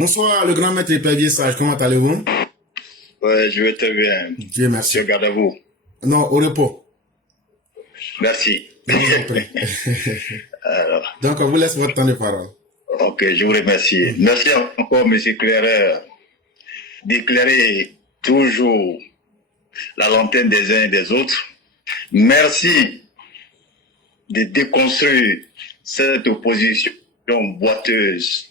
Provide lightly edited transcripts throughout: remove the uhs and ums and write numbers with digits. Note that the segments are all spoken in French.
Bonsoir, le grand maître Hyper Sage, comment allez-vous? Ouais, je vais très bien. Dieu merci. Je garde à vous. Non, au repos. Merci. Je vous en prie. Alors, Donc, on vous laisse votre temps de parole. ok, je vous remercie. Merci encore, Monsieur Claire, d'éclairer toujours la lanterne des uns et des autres. Merci de déconstruire cette opposition boiteuse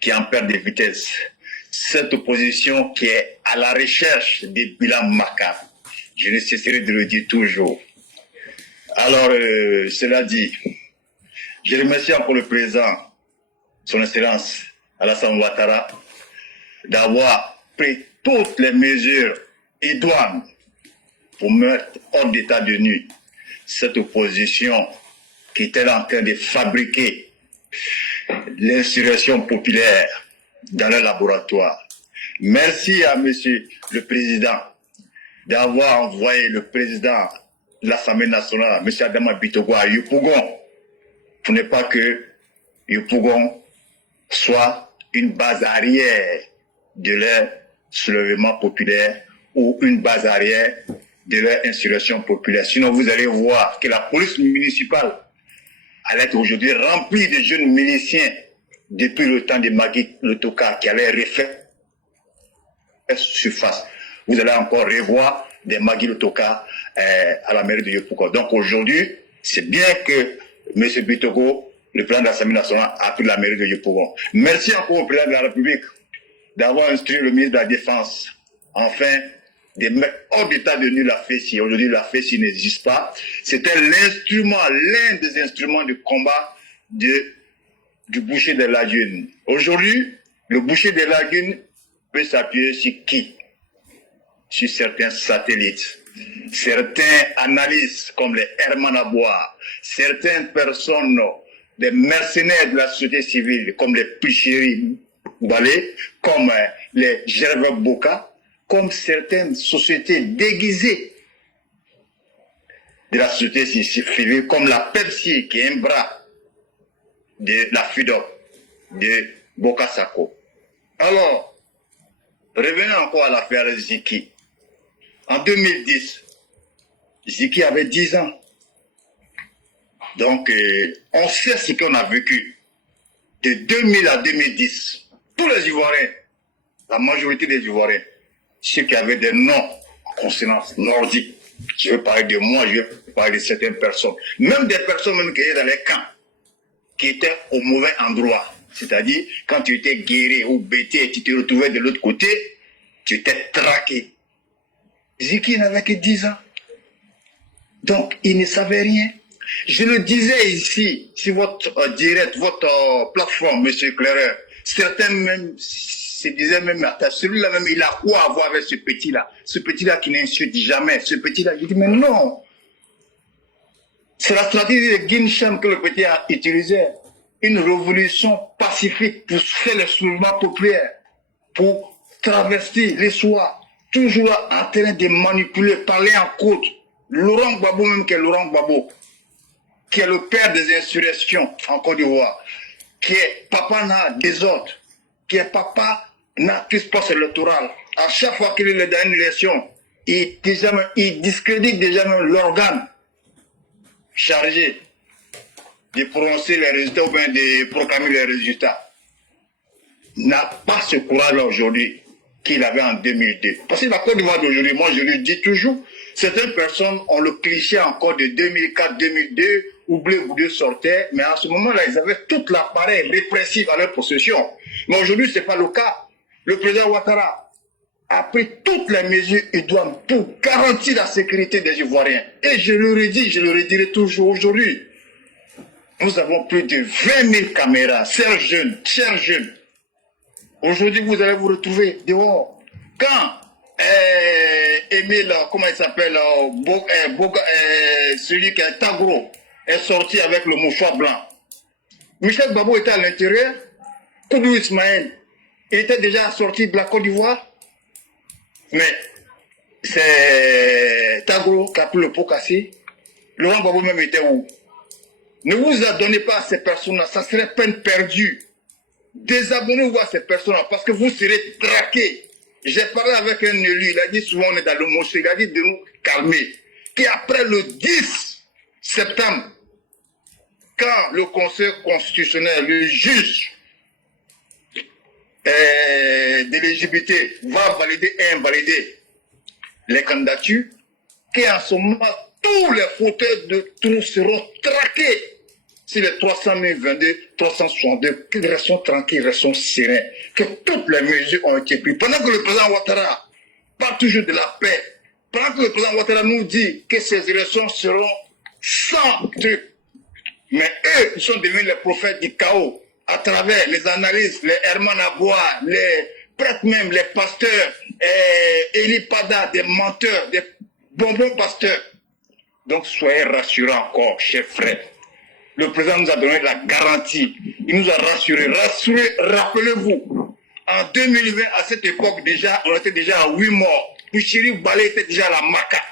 qui en perd de vitesse. Cette opposition qui est à la recherche des bilans macabres. Je ne cesserai de le dire toujours. Alors, cela dit, je remercie encore le président, son Excellence Alassane Ouattara, d'avoir pris toutes les mesures idoines pour mettre hors d'état de nuit cette opposition qui était en train de fabriquer l'insurrection populaire dans le laboratoire. Merci à Monsieur le Président d'avoir envoyé le président de l'Assemblée nationale, M. Adama Bitogo, à Yopougon, pour ne pas que Yopougon soit une base arrière de leur soulèvement populaire ou une base arrière de leur insurrection populaire. Sinon, vous allez voir que la police municipale allait être aujourd'hui remplie de jeunes miliciens depuis le temps de Magui Lotoka qui allait refaire surface. Vous allez encore revoir des Magui Lotoka à la mairie de Yopougon. Donc aujourd'hui, c'est bien que M. Bitogo, le président de l'Assemblée nationale, a pris la mairie de Yopougon. Merci encore au président de la République d'avoir instruit le ministre de la Défense, enfin, de mettre hors d'état de nuit la FECI. Aujourd'hui, la FECI n'existe pas. C'était l'instrument, l'un des instruments de combat du boucher des lagunes. Aujourd'hui, le boucher des lagunes peut s'appuyer sur qui? Sur certains satellites, certains analystes comme les Herman Abois, certaines personnes, des mercenaires de la société civile comme les Picheri Balé, comme les Gervais Boka, comme certaines sociétés déguisées de la société civile, comme la Pepsi qui est un bras de la FIDOP, de Boka Sako. Alors, revenons encore à l'affaire Ziki. En 2010, Ziki avait 10 ans. Donc, on sait ce qu'on a vécu de 2000 à 2010. Tous les Ivoiriens, la majorité des Ivoiriens, ceux qui avaient des noms en consonance nordique, je vais parler de moi, je vais parler de certaines personnes, même des personnes même qui étaient dans les camps, qui étaient au mauvais endroit. C'est-à-dire, quand tu étais guéri ou bêté et tu te retrouvais de l'autre côté, tu étais traqué. Ziki n'avait que 10 ans. Donc, il ne savait rien. Je le disais ici, sur votre direct, votre plateforme, M. Claire, certains même se disaient même, celui-là même, il a quoi à voir avec ce petit-là? Ce petit-là qui n'insulte jamais. Ce petit-là, je dis, mais non. C'est la stratégie de Ginsham que le petit a utilisée. Une révolution pacifique pour faire le soulèvement populaire, pour travestir les soirs, toujours en train de manipuler, parler en côte. Laurent Gbagbo même, qui est Laurent Gbagbo, qui est le père des insurrections en Côte d'Ivoire, qui est papa n'a des autres, qui est papa n'a plus poste électoral. À chaque fois qu'il est dans une élection, il discrédite déjà même l'organe chargé de prononcer les résultats ou bien de proclamer les résultats. N'a pas ce courage-là aujourd'hui qu'il avait en 2002. Parce que la Côte d'Ivoire d'aujourd'hui, moi je le dis toujours, certaines personnes ont le cliché encore de 2004-2002, où Blé Boudé sortait, mais en ce moment-là, ils avaient tout l'appareil répressif à leur possession. Mais aujourd'hui, ce n'est pas le cas. Le président Ouattara a pris toutes les mesures idoines pour garantir la sécurité des Ivoiriens. Et je le redis, je le redirai toujours aujourd'hui. Nous avons plus de 20 000 caméras, chers jeunes. Aujourd'hui, vous allez vous retrouver dehors. Quand Émile, comment il s'appelle, celui qui est Tagro, est sorti avec le mouchoir blanc. Michel Babo était à l'intérieur. Koudou Ismaël, il était déjà sorti de la Côte d'Ivoire. Mais c'est Tagro qui a pris le pot cassé. Laurent Babo même était où? Ne vous adonnez pas à ces personnes-là, ça serait peine perdue. Désabonnez-vous à ces personnes-là parce que vous serez traqués. J'ai parlé avec un élu, il a dit souvent on est dans le mosquée, il a dit de nous calmer. Qu'après le 10 septembre, quand le Conseil constitutionnel, le juge d'éligibilité va valider et invalider les candidatures, qu'en ce moment, tous les fauteurs de trous seront traqués. Si les 300 022, 362, qu'ils restent tranquilles, restent sereins, que toutes les mesures ont été prises. Pendant que le président Ouattara parle toujours de la paix, pendant que le président Ouattara nous dit que ces élections seront sans truc, mais eux, ils sont devenus les prophètes du chaos à travers les analyses, les Herman Aboua, les prêtres même, les pasteurs, Eli Pada, des menteurs, des bonbons pasteurs. Donc soyez rassurants encore, chers frères. Le président nous a donné la garantie. Il nous a rassurés. Rappelez-vous, en 2020, à cette époque déjà, on était déjà à 8 morts. Pouchiri Balé était déjà à la Maca.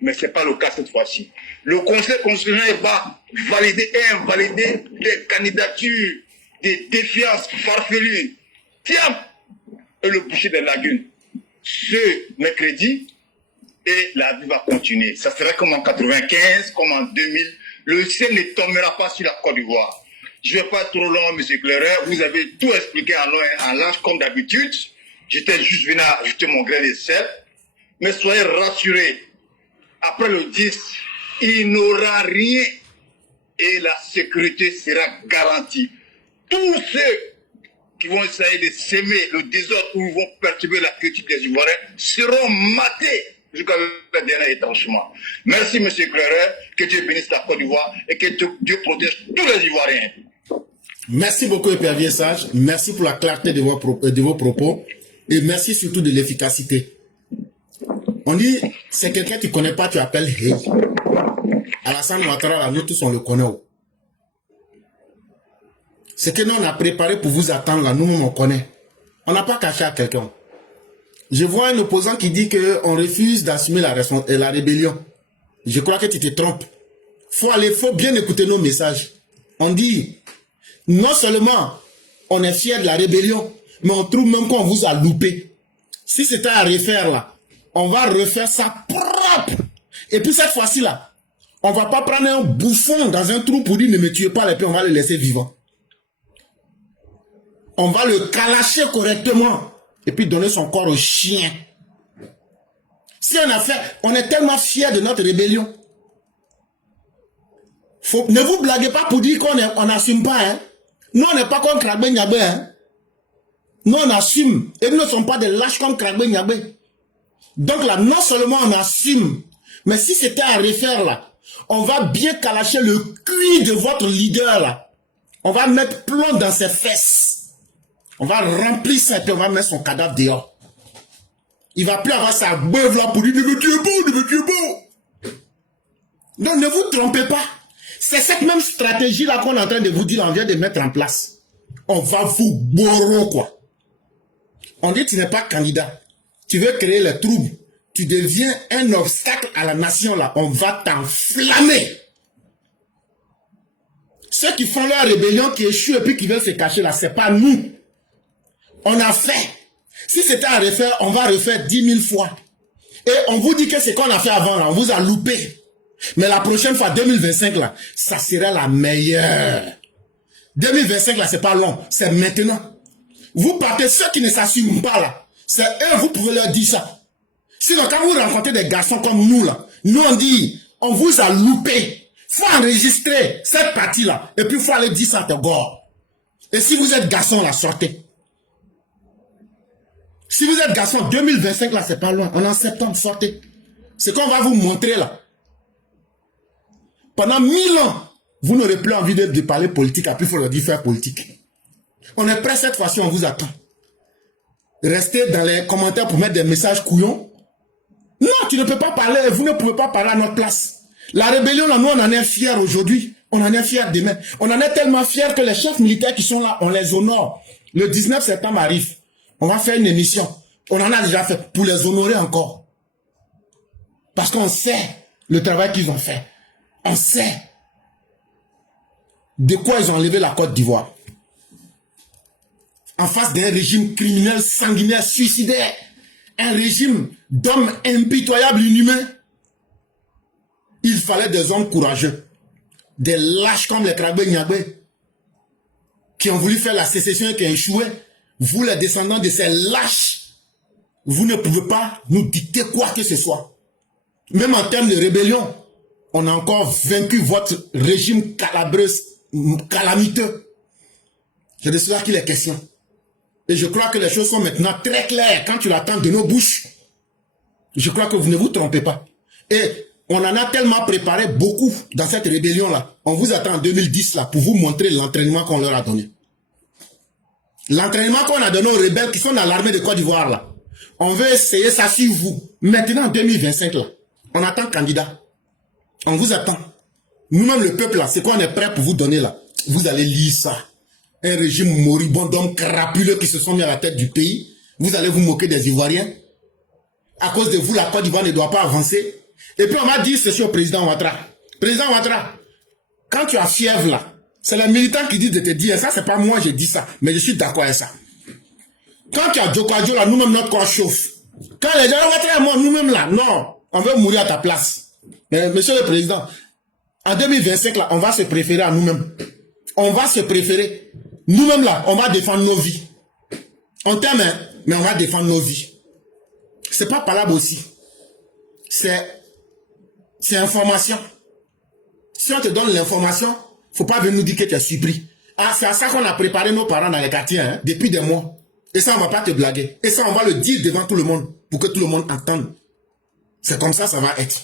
Mais ce n'est pas le cas cette fois-ci. Le Conseil constitutionnel va valider et invalider des candidatures, des défiances farfelues. Tiens, et le boucher des lagunes. Ce mercredi, et la vie va continuer. Ça sera comme en 95, comme en 2000. Le ciel ne tombera pas sur la Côte d'Ivoire. Je ne vais pas être trop long, M. Clairet. Vous avez tout expliqué en long et en large comme d'habitude. J'étais juste venu ajouter mon grain de sel. Mais soyez rassurés. Après le 10, il n'aura rien et la sécurité sera garantie. Tous ceux qui vont essayer de s'aimer le désordre ou vont perturber la critique des Ivoiriens seront matés jusqu'à le dernier étanchement. Merci, M. Clairet, que Dieu bénisse la Côte d'Ivoire et que Dieu protège tous les Ivoiriens. Merci beaucoup, Épervier Sage. Merci pour la clarté de vos propos et merci surtout de l'efficacité. On dit, c'est quelqu'un que tu ne connais pas, tu appelles Hey. Alassane Ouattara, nous tous on le connaît. Ce que nous on a préparé pour vous attendre là, nous-mêmes on connaît. On n'a pas caché à quelqu'un. Je vois un opposant qui dit qu'on refuse d'assumer la rébellion. Je crois que tu te trompes. Faut bien écouter nos messages. On dit, non seulement on est fier de la rébellion, mais on trouve même qu'on vous a loupé. Si c'était à refaire là, on va refaire ça propre. Et puis cette fois-ci là, on va pas prendre un bouffon dans un trou pour dire ne me tuez pas et puis on va le laisser vivant. On va le calacher correctement et puis donner son corps au chien. Si on est tellement fiers de notre rébellion. Ne vous blaguez pas pour dire qu'on n'assume pas. Hein. Nous, on n'est pas comme Krabbe Nyabé. Hein. Nous, on assume. Et nous ne sommes pas des lâches comme Krabbe Nyabé. Donc là, non seulement on assume, mais si c'était à refaire là, on va bien calacher le cul de votre leader là. On va mettre plomb dans ses fesses. On va remplir ça et puis on va mettre son cadavre dehors. Il va plus avoir sa beuve là pour dire de me tuer beau, de me tuer beau. Donc ne vous trompez pas. C'est cette même stratégie là qu'on est en train de vous dire, on vient de mettre en place. On va vous bourrer quoi. On dit que tu n'es pas candidat. Tu veux créer les troubles. Tu deviens un obstacle à la nation là. On va t'enflammer. Ceux qui font leur rébellion, qui échouent et puis qui veulent se cacher là, c'est pas nous. On a fait. Si c'était à refaire, on va refaire 10 000 fois. Et on vous dit que c'est qu'on a fait avant là, on vous a loupé. Mais la prochaine fois, 2025 là, ça serait la meilleure. 2025 là, c'est pas long, c'est maintenant. Vous partez, ceux qui ne s'assument pas là, c'est eux, vous pouvez leur dire ça. Sinon, quand vous rencontrez des garçons comme nous là, nous on dit, on vous a loupé. Faut enregistrer cette partie là, et puis faut aller dire ça à ton gore. Et si vous êtes garçon là, sortez. Si vous êtes garçon, 2025 là, c'est pas loin. On est en septembre, sortez. C'est qu'on va vous montrer là. Pendant 1000 ans, vous n'aurez plus envie de parler politique, après il faut leur dire faire politique. On est prêt cette fois-ci, on vous attend. Restez dans les commentaires pour mettre des messages couillons. Non, tu ne peux pas parler, vous ne pouvez pas parler à notre place. La rébellion là, nous on en est fiers aujourd'hui. On en est fiers demain. On en est tellement fiers que les chefs militaires qui sont là, on les honore. Le 19 septembre arrive. On va faire une émission. On en a déjà fait pour les honorer encore. Parce qu'on sait le travail qu'ils ont fait. On sait de quoi ils ont enlevé la Côte d'Ivoire. en face d'un régime criminel, sanguinaire, suicidaire, un régime d'hommes impitoyables, inhumains. Il fallait des hommes courageux, des lâches comme les Krabbe Nyabé, qui ont voulu faire la sécession et qui ont échoué. Vous, les descendants de ces lâches, vous ne pouvez pas nous dicter quoi que ce soit. Même en termes de rébellion, on a encore vaincu votre régime calamiteux. C'est de cela qu'il est question. Et je crois que les choses sont maintenant très claires quand tu l'attends de nos bouches. Je crois que vous ne vous trompez pas. Et on en a tellement préparé beaucoup dans cette rébellion-là. On vous attend en 2010 là pour vous montrer l'entraînement qu'on leur a donné. L'entraînement qu'on a donné aux rebelles qui sont dans l'armée de Côte d'Ivoire là. On veut essayer ça sur vous. Maintenant en 2025 là. On attend candidat. On vous attend. Nous-mêmes le peuple là, c'est quoi on est prêt pour vous donner là. Vous allez lire ça. Un régime moribond d'hommes crapuleux qui se sont mis à la tête du pays. Vous allez vous moquer des Ivoiriens. À cause de vous, la Côte d'Ivoire ne doit pas avancer. Et puis on m'a dit ceci au président Ouattara. Président Ouattara, quand tu as fièvre là, c'est les militants qui disent de te dire ça, c'est pas moi je dis ça, mais je suis d'accord avec ça. Quand tu as Djokovic là, nous-mêmes notre corps chauffe. Quand les gens Ouattara, moi, nous-mêmes là, non, on veut mourir à ta place. Mais, monsieur le président, en 2025 là, on va se préférer à nous-mêmes. On va se préférer. Nous-mêmes là, on va défendre nos vies. On t'aime, hein, mais on va défendre nos vies. C'est pas palable aussi. C'est information. Si on te donne l'information, faut pas venir nous dire que tu es surpris. Ah, c'est à ça qu'on a préparé nos parents dans les quartiers, hein, depuis des mois. Et ça, on va pas te blaguer. Et ça, on va le dire devant tout le monde, pour que tout le monde entende. C'est comme ça, ça va être.